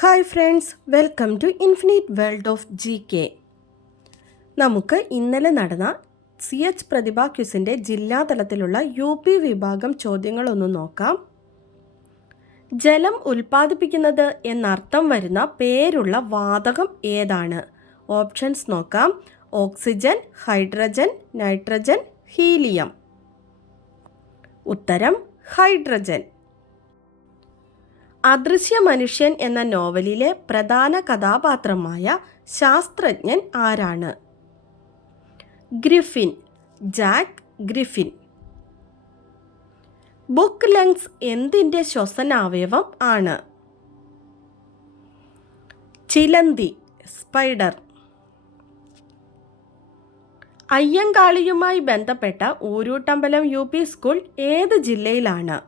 Hi friends, welcome to infinite world of GK. നമുക്ക് ഇന്നലെ നടന്ന CH പ്രതിഭ ക്വിസിൻ്റെ ജില്ലാതലത്തിലുള്ള UP വിഭാഗം ചോദ്യങ്ങളൊന്ന് നോക്കാം. ജലം ഉൽപ്പാദിപ്പിക്കുന്നത് എന്നർത്ഥം വരുന്ന പേരുള്ള വാതകം ഏതാണ്? ഓപ്ഷൻസ് നോക്കാം. Oxygen, hydrogen, nitrogen, helium. ഉത്തരം ഹൈഡ്രജൻ. അദൃശ്യ മനുഷ്യൻ എന്ന നോവലിലെ പ്രധാന കഥാപാത്രമായ ശാസ്ത്രജ്ഞൻ ആരാണ്? Griffin, Jack Griffin. Book lungs എന്തിൻ്റെ ശ്വസനാവയവം ആണ്? ചിലന്തി, സ്പൈഡർ. അയ്യങ്കാളിയുമായി ബന്ധപ്പെട്ട ഊരൂട്ടമ്പലം UP സ്കൂൾ ഏത് ജില്ലയിലാണ്?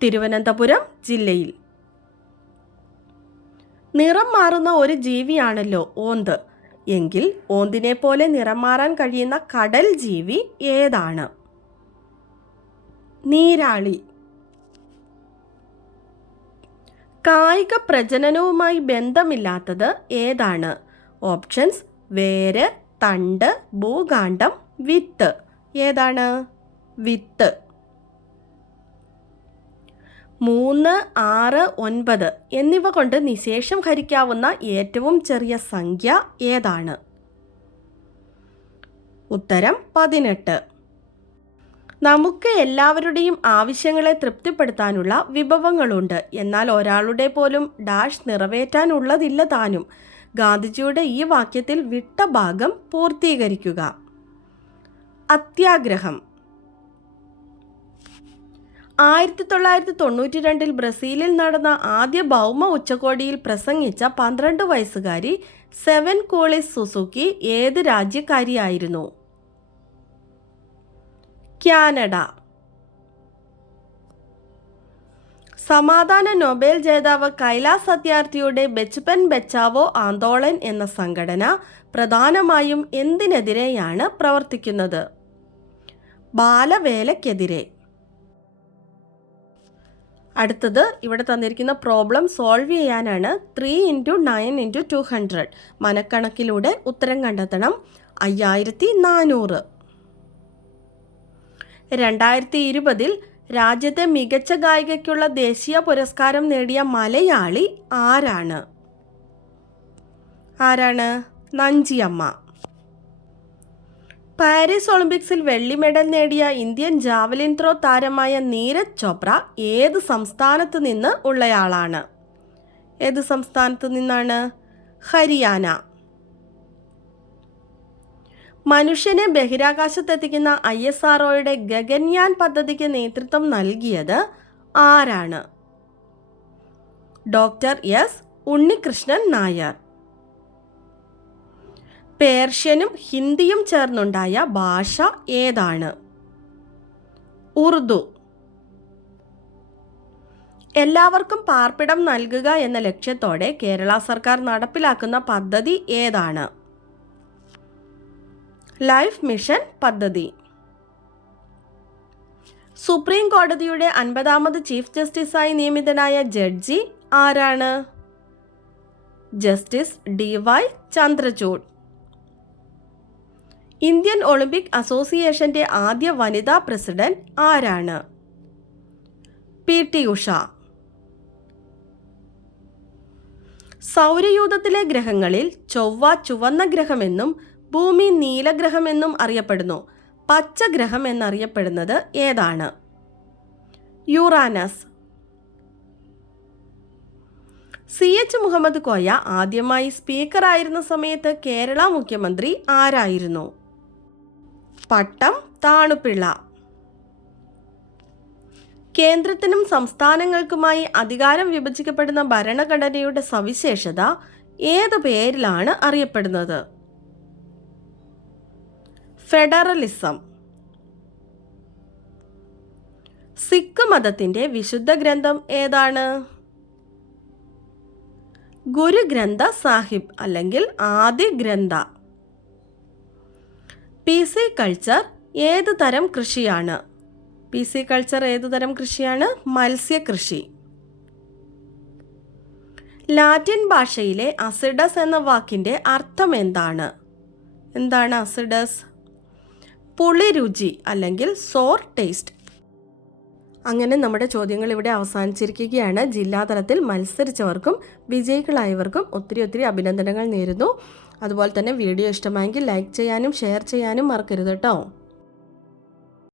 തിരുവനന്തപുരം ജില്ലയിൽ. നിറം മാറുന്ന ഒരു ജീവിയാണല്ലോ ഓന്ത്. എങ്കിൽ ഓന്തിനെ പോലെ നിറം മാറാൻ കഴിയുന്ന കടൽ ജീവി ഏതാണ്? നീരാളി. കായിക പ്രജനനവുമായി ബന്ധമില്ലാത്തത് ഏതാണ്? ഓപ്ഷൻസ്: വേര്, തണ്ട്, ഭൂകാണ്ഡം, വിത്ത്. ഏതാണ്? വിത്ത്. 3, 6, 9 എന്നിവ കൊണ്ട് നിശേഷം ഹരിക്കാവുന്ന ഏറ്റവും ചെറിയ സംഖ്യ ഏതാണ്? ഉത്തരം 18. നമുക്ക് എല്ലാവരുടെയും ആവശ്യങ്ങളെ തൃപ്തിപ്പെടുത്താനുള്ള വിഭവങ്ങളുണ്ട്, എന്നാൽ ഒരാളുടെ പോലും ഡാഷ് നിറവേറ്റാനുള്ളതില്ല താനും. ഗാന്ധിജിയുടെ ഈ വാക്യത്തിൽ വിട്ട ഭാഗം പൂർത്തീകരിക്കുക. അത്യാഗ്രഹം. 1992 ബ്രസീലിൽ നടന്ന ആദ്യ ഭൗമ ഉച്ചകോടിയിൽ പ്രസംഗിച്ച 12 വയസ്സുകാരി സെവൻ കോളിസ് സുസുക്കി ഏത് രാജ്യക്കാരിയായിരുന്നു? കാനഡ. സമാധാന നൊബേൽ ജേതാവ് കൈലാസ് സത്യാർത്ഥിയുടെ ബച്പൻ ബച്ചാവോ ആന്തോളൻ എന്ന സംഘടന പ്രധാനമായും എന്തിനെതിരെയാണ് പ്രവർത്തിക്കുന്നത്? ബാലവേലയ്ക്കെതിരെ. അടുത്തത് ഇവിടെ തന്നിരിക്കുന്ന പ്രോബ്ലം സോൾവ് ചെയ്യാനാണ്. 3 × 9 × 200 മനക്കണക്കിലൂടെ ഉത്തരം കണ്ടെത്തണം. 5400. 2020 രാജ്യത്തെ മികച്ച ഗായികയ്ക്കുള്ള ദേശീയ പുരസ്കാരം നേടിയ മലയാളി ആരാണ്? നഞ്ചിയമ്മ. പാരീസ് ഒളിമ്പിക്സിൽ വെള്ളി മെഡൽ നേടിയ ഇന്ത്യൻ ജാവലിൻ ത്രോ താരമായ നീരജ് ചോപ്ര ഏത് സംസ്ഥാനത്ത് നിന്ന് ഉള്ളയാളാണ്? ഏത് സംസ്ഥാനത്ത് നിന്നാണ്? ഹരിയാന. മനുഷ്യനെ ബഹിരാകാശത്തെത്തിക്കുന്ന ISROയുടെ ഗഗൻയാൻ പദ്ധതിക്ക് നേതൃത്വം നൽകിയത് ആരാണ്? Doctor S. ഉണ്ണികൃഷ്ണൻ നായർ. പേർഷ്യനും ഹിന്ദിയും ചേർന്നുണ്ടായ ഭാഷ ഏതാണ്? ഉറുദു. എല്ലാവർക്കും പാർപ്പിടം നൽകുക എന്ന ലക്ഷ്യത്തോടെ കേരള സർക്കാർ നടപ്പിലാക്കുന്ന പദ്ധതി ഏതാണ്? ലൈഫ് മിഷൻ പദ്ധതി. സുപ്രീം കോടതിയുടെ 50ാമത് ചീഫ് ജസ്റ്റിസായി നിയമിതനായ ജഡ്ജി ആരാണ്? Justice DY Chandrachud. Indian Olympic അസോസിയേഷന്റെ ആദ്യ വനിതാ പ്രസിഡന്റ് ആരാണ്? PT ഉഷ. സൗരയൂഥത്തിലെ ഗ്രഹങ്ങളിൽ ചൊവ്വ ചുവന്ന ഗ്രഹമെന്നും ഭൂമി നീലഗ്രഹമെന്നും അറിയപ്പെടുന്നു. പച്ച ഗ്രഹം എന്നറിയപ്പെടുന്നത് ഏതാണ്? യുറാനസ്. CH മുഹമ്മദ് കോയ ആദ്യമായി സ്പീക്കറായിരുന്ന സമയത്ത് കേരള മുഖ്യമന്ത്രി ആരായിരുന്നു? പട്ടം താണുപിള്ള. കേന്ദ്രത്തിനും സംസ്ഥാനങ്ങൾക്കുമായി അധികാരം വിഭജിക്കപ്പെടുന്ന ഭരണഘടനയുടെ സവിശേഷത ഏത് പേരിലാണ് അറിയപ്പെടുന്നത്? ഫെഡറലിസം. സിഖ് മതത്തിന്റെ വിശുദ്ധ ഗ്രന്ഥം ഏതാണ്? ഗുരു ഗ്രന്ഥ സാഹിബ് അല്ലെങ്കിൽ ആദി ഗ്രന്ഥ. PC കൾച്ചർ ഏത് തരം കൃഷിയാണ്? PC കൾച്ചർ ഏതു തരം കൃഷിയാണ്? മത്സ്യകൃഷി. ലാറ്റിൻ ഭാഷയിലെ അസിഡസ് എന്ന വാക്കിൻ്റെ അർത്ഥം എന്താണ്? എന്താണ് അസിഡസ്? പുളിരുചി അല്ലെങ്കിൽ സോർ ടേസ്റ്റ്. അങ്ങനെ നമ്മുടെ ചോദ്യങ്ങൾ ഇവിടെ അവസാനിച്ചിരിക്കുകയാണ്. ജില്ലാതലത്തിൽ മത്സരിച്ചവർക്കും വിജയികളായവർക്കും ഒത്തിരി അഭിനന്ദനങ്ങൾ നേരുന്നു. അതുപോലെ തന്നെ വീഡിയോ ഇഷ്ടമായെങ്കിൽ ലൈക്ക് ചെയ്യാനും ഷെയർ ചെയ്യാനും മറക്കരുത് കേട്ടോ.